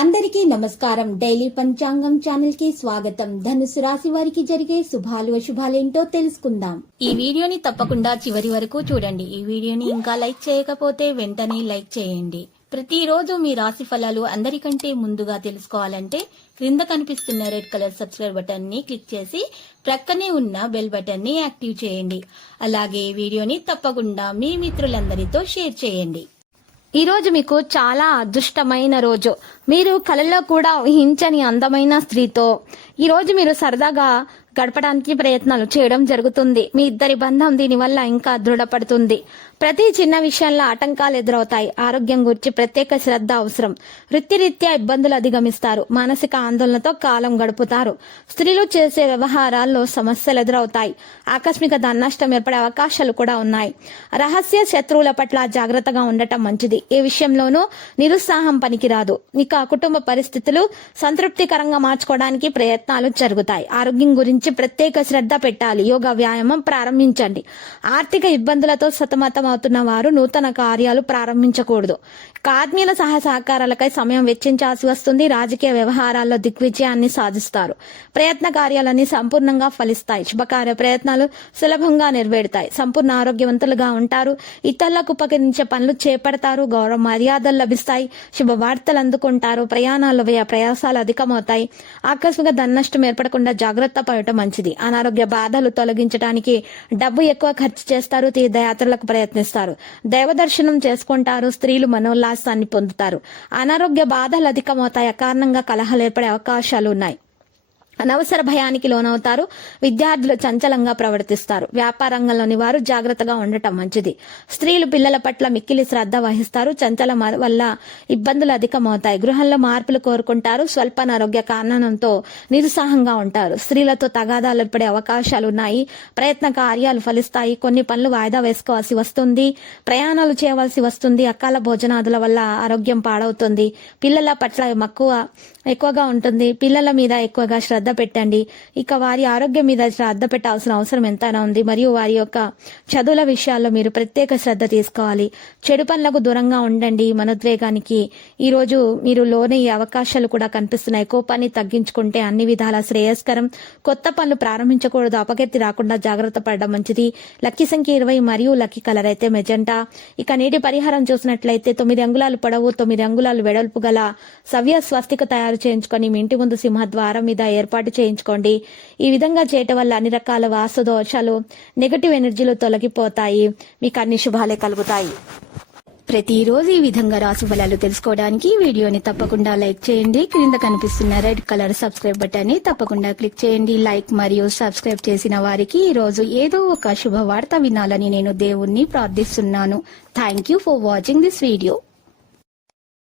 అందరికీ నమస్కారం. డైలీ పంచాంగం ఛానల్ కి స్వాగతం. ధనుసు రాశి వారికి జరిగే శుభాలు అశుభాలేంటో తెలుసుకుందాం. ఈ వీడియోని తప్పకుండా చివరి వరకు చూడండి. ఈ వీడియోని ఇంకా లైక్ చేయకపోతే వెంటనే లైక్ చేయండి. ప్రతిరోజు మీ రాశి ఫలాలు అందరికంటే ముందుగా తెలుసుకోవాలంటే క్రింద కనిపిస్తున్న రెడ్ కలర్ సబ్స్క్రైబ్ బటన్ ని క్లిక్ చేసి ప్రక్కనే ఉన్న బెల్ బటన్ ని యాక్టివ్ చేయండి. అలాగే వీడియోని తప్పకుండా మీ మిత్రులందరితో షేర్ చేయండి. ఈ రోజు మీకు చాలా అదృష్టమైన రోజు. మీరు కలలో కూడా ఊహించని అందమైన స్త్రీతో ఈ రోజు మీరు సరదాగా గడపడానికి ప్రయత్నాలు చేయడం జరుగుతుంది. మీ ఇద్దరి బంధం దీనివల్ల ఇంకా దృఢపడుతుంది. ప్రతి చిన్న విషయంలో ఆటంకాలు ఎదురవుతాయి. ఆరోగ్యం గురించి ప్రత్యేక శ్రద్ధ అవసరం. వృత్తిరీత్యా ఇబ్బందులు అధిగమిస్తారు. మానసిక ఆందోళనతో కాలం గడుపుతారు. స్త్రీలు చేసే వ్యవహారాల్లో సమస్యలు ఎదురవుతాయి. ఆకస్మిక ధననష్టం ఏర్పడే అవకాశాలు కూడా ఉన్నాయి. రహస్య శత్రువుల పట్ల జాగ్రత్తగా ఉండటం మంచిది. ఏ విషయంలోనూ నిరుత్సాహం పనికిరాదు. ఇక కుటుంబ పరిస్థితులు సంతృప్తికరంగా మార్చుకోవడానికి ప్రయత్నాలు జరుగుతాయి. ఆరోగ్యం గురించి ప్రత్యేక శ్రద్ధ పెట్టాలి. యోగా వ్యాయామం ప్రారంభించండి. ఆర్థిక ఇబ్బందులతో సతమతం అవుతున్న వారు నూతన కార్యాలు ప్రారంభించకూడదు. ఆత్మీయుల సహకారాలకై సమయం వెచ్చించాల్సి వస్తుంది. రాజకీయ వ్యవహారాల్లో దిగ్విజయాన్ని సాధిస్తారు. ప్రయత్న కార్యాలన్నీ సంపూర్ణంగా ఫలిస్తాయి. శుభకార్య ప్రయత్నాలు సులభంగా నెరవేరుతాయి. సంపూర్ణ ఆరోగ్యవంతులుగా ఉంటారు. ఇతరులకు ఉపకరించే పనులు చేపడతారు. గౌరవ మర్యాదలు లభిస్తాయి. శుభవార్తలు అందుకుంటారు. ప్రయాణాల్లో వ్యయ ప్రయాసాలు అధికమవుతాయి. ఆకస్మిక ధననష్టం ఏర్పడకుండా జాగ్రత్త పడటం మంచిది. అనారోగ్య బాధలు తొలగించడానికి డబ్బు ఎక్కువ ఖర్చు చేస్తారు. తీర్థయాత్రలకు ప్రయత్నిస్తారు. దైవ దర్శనం చేసుకుంటారు. స్త్రీలు మనోల్లాసాన్ని పొందుతారు. అనారోగ్య బాధలు అధికమవుతాయి. కారణంగా కలహాలు ఏర్పడే అవకాశాలు ఉన్నాయి. అనవసర భయానికి లోనవుతారు. విద్యార్థులు చంచలంగా ప్రవర్తిస్తారు. వ్యాపార రంగంలోని వారు జాగ్రత్తగా ఉండటం మంచిది. స్త్రీలు పిల్లల పట్ల మిక్కిలి శ్రద్ధ వహిస్తారు. చంచలం వల్ల ఇబ్బందులు అధికమవుతాయి. గృహంలో మార్పులు కోరుకుంటారు. స్వల్ప అనారోగ్య కారణంతో నిరుత్సాహంగా ఉంటారు. స్త్రీలతో తగాదాలు ఏర్పడే అవకాశాలు ఉన్నాయి. ప్రయత్న కార్యాలు ఫలిస్తాయి. కొన్ని పనులు వాయిదా వేసుకోవాల్సి వస్తుంది. ప్రయాణాలు చేయవలసి వస్తుంది. అకాల భోజనాదుల వల్ల ఆరోగ్యం పాడవుతుంది. పిల్లల పట్ల ఎక్కువగా ఉంటుంది. పిల్లల మీద ఎక్కువగా శ్రద్ధ పెట్టండి. ఇక వారి ఆరోగ్యం మీద శ్రద్ధ పెట్టాల్సిన అవసరం ఎంతైనా ఉంది. మరియు వారి యొక్క చదువుల విషయాల్లో మీరు ప్రత్యేక శ్రద్ధ తీసుకోవాలి. చెడు పనులకు దూరంగా ఉండండి. మనోద్వేగానికి ఈ రోజు మీరు లోనయ్యే అవకాశాలు కూడా కనిపిస్తున్నాయి. కోపాన్ని తగ్గించుకుంటే అన్ని విధాల శ్రేయస్కరం. కొత్త పనులు ప్రారంభించకూడదు. అపకీర్తి రాకుండా జాగ్రత్త పడడం మంచిది. లక్కీ సంఖ్య 20 మరియు లక్కీ కలర్ అయితే మెజెంటా. ఇక నేటి పరిహారం చూసినట్లయితే 9 అంగుళాలు పొడవు 9 అంగుళాలు వెడల్పు గల సవ్య స్వస్తిక తయారు చేయించుకొని మీ ఇంటి ముందు సింహద్వారం మీద ఏర్పాటు చేయించుకోండి. ఈ విధంగా చేయటం వల్ల అన్ని రకాల వాస్తు దోషాలు నెగటివ్ ఎనర్జీలు తొలగిపోతాయి. మీకు అన్ని శుభాలే కలుగుతాయి. ప్రతిరోజు ఈ విధంగా రాశి ఫలాలు తెలుసుకోవడానికి వీడియోని తప్పకుండా లైక్ చేయండి. క్రింద కనిపిస్తున్న రెడ్ కలర్ సబ్స్క్రైబ్ బటన్ ని తప్పకుండా క్లిక్ చేయండి. లైక్ మరియు సబ్స్క్రైబ్ చేసిన వారికి ఈ రోజు ఏదో ఒక శుభవార్త వినాలని నేను దేవుణ్ణి ప్రార్థిస్తున్నాను. Thank you for watching this video.